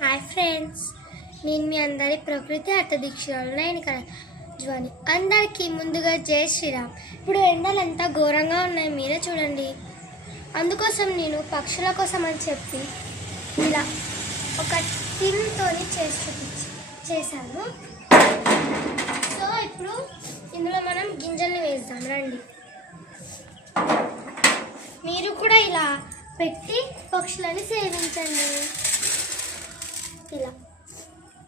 Hi friends, నేను మీ అందరి ప్రకృతి అర్థదీక్షలు నేను జ్వాని. అందరికీ ముందుగా జై శ్రీరామ్. ఇప్పుడు ఎండలు ఎంత ఘోరంగా ఉన్నాయి మీరే చూడండి. అందుకోసం నేను పక్షుల కోసం అని చెప్పి ఇలా ఒక టిన్తో చేశాను. సో ఇప్పుడు ఇందులో మనం గింజల్ని వేద్దాం రండి. మీరు కూడా ఇలా పెట్టి పక్షులని సేవించండి. ఇలా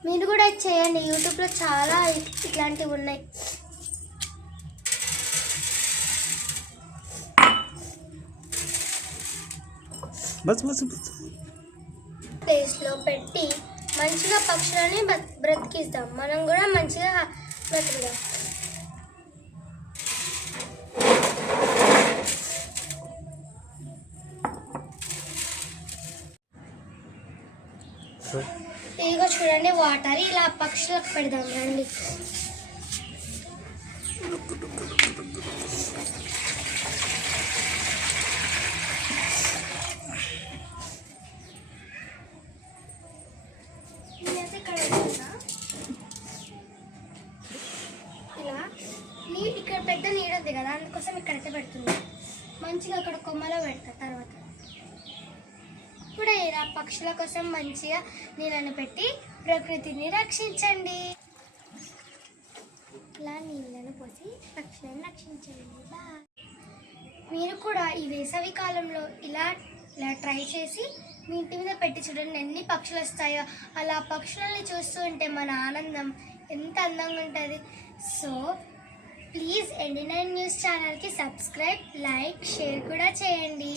మీరు కూడా చేయండి. యూట్యూబ్లో చాలా ఇట్లాంటివి ఉన్నాయి. ప్లేస్లో పెట్టి మంచిగా పక్షులని బ్రతికిస్తాం. మనం కూడా మంచిగా బ్రతుకుదాం. ఇదిగో చూడండి, వాటర్ ఇలా పక్షులకు పెడదాం రండి. ఇలా ఇక్కడ పెద్ద నీడ ఉంది కదా, అందుకోసం ఇక్కడైతే పెడుతుంది. మంచిగా అక్కడ కొమ్మలో పెడతా. తర్వాత కూడా ఇలా పక్షుల కోసం మంచిగా నీళ్ళని పెట్టి ప్రకృతిని రక్షించండి. ఇలా నీళ్ళను పోసి పక్షులను రక్షించండి. మీరు కూడా ఈ వేసవి కాలంలో ఇలా ట్రై చేసి మీ ఇంటి మీద పెట్టి చూడండి, ఎన్ని పక్షులు వస్తాయో. అలా పక్షులని చూస్తూ ఉంటే మన ఆనందం ఎంత అందంగా ఉంటుంది. సో ప్లీజ్ ND9 న్యూస్ ఛానల్కి సబ్స్క్రైబ్, లైక్, షేర్ కూడా చేయండి.